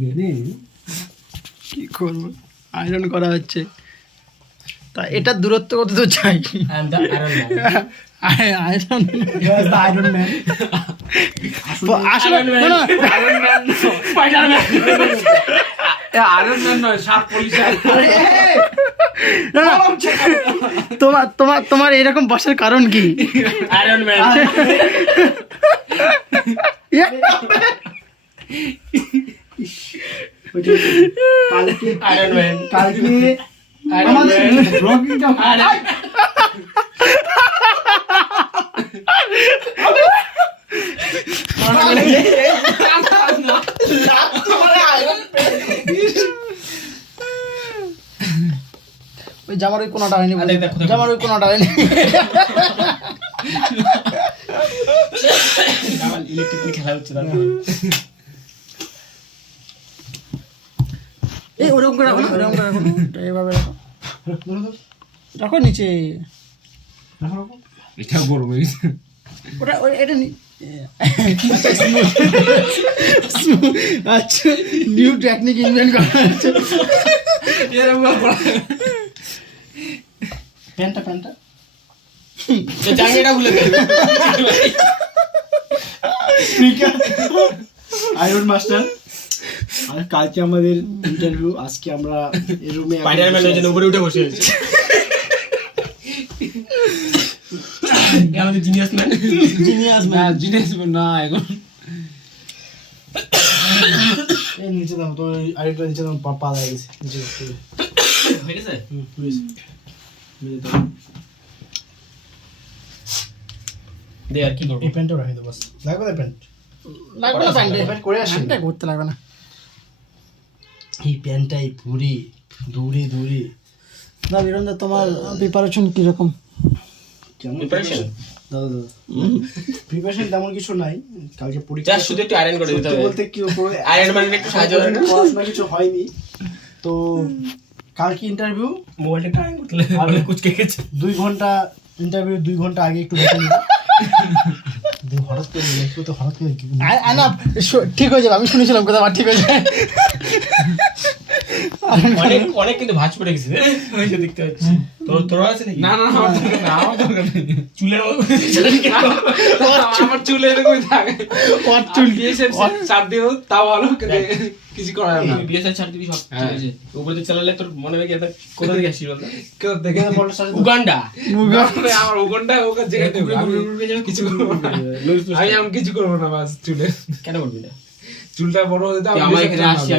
কি করবো, আয়রন করা হচ্ছে। তা এটার দূরত্ব কত তো চাই? আয়রন ম্যান আসলে তোমার এরকম বসার কারণ কি? আয়রন ম্যান কালকে আমাদের ব্লগিংটা ওই জামার ওই কোনাটা হয়নি, জামার ওই কোনাটা হয়নি। খেলা হচ্ছে এই ওরকম করে রাখো, ওরকম করে রাখো, এইভাবে রাখো, রাখো নিচে, এটা গরম হয়ে গেছে। ওটা এটা আচ্ছা নিউ টেকনিক ইনভেন্ট করা হচ্ছে। প্যান্টটা জাঙ্গিটা খুলে দে। Iron master. আর কালকে আমাদের ইন্টারভিউ, আজকে আমরা এই রুমে স্পাইডারম্যানের জন্য উপরে উঠে বসে আছি। আমাদের জিনিয়াস ম্যান না এখন এই নিচে দাও তো, আরেকটা নিচে দাও, পা লাগে গেছে নিচে হয়ে গেছে। দে আর কি করব? এই প্যান্টটা রাখি দাও বাস। লাগবে না প্যান্ট? লাগবে না প্যান্ট করে আসি। প্যান্টটা করতে লাগবে না। এই প্যান্টটাই পুরি দৌড়ে না বিরন্দা, তোমার প্রিপারেশন কিরকম? প্রিপারেশন দাদা প্রিপারেশন তেমন কিছু নাই, কালকে যা পরীক্ষা। শুধু একটু আয়রন করে দিতে হবে। বলতে কি আয়রন ম্যানের একটু সাহায্য করে না? পড়াশোনা কিছু হয়নি তো। কালকে ইন্টারভিউ, মোবাইলটা একটু আয়রন করতে আর কুচকে গেছে। 2 ঘন্টা ইন্টারভিউ, 2 ঘন্টা আগে একটু দেখে নিব। হঠাৎ করে না ঠিক হয়ে যাবে, আমি শুনেছিলাম কোথাও ঠিক হয়ে যাবে। অনেক কিন্তু ভাঁজ পড়ে গেছে, ওই যে দেখতে পাচ্ছি। তোর আছে নাকি? না আমার দরকার নেই। চুলের আমার চুলে এরকমই থাকে। চুল বিএসএফ চাপ দিও তাও ভালো, কিন্তু কিছু করা যাবে না। বিএসএফ ছাড় দিবি সব ঠিক আছে। উপরে দিয়ে চালালে তোর মনে হবে কি এটা কোথা থেকে আসছিল বলতো? কেউ দেখে উগান্ডা। আমার ওখানটা ওকে যেতে দেবে, কিছু করবো না। আমি এমন কিছু করবো না, বাস চুলে কেন করবি না? চুলটা বড় হতে দাও। আমার এখানে আসি।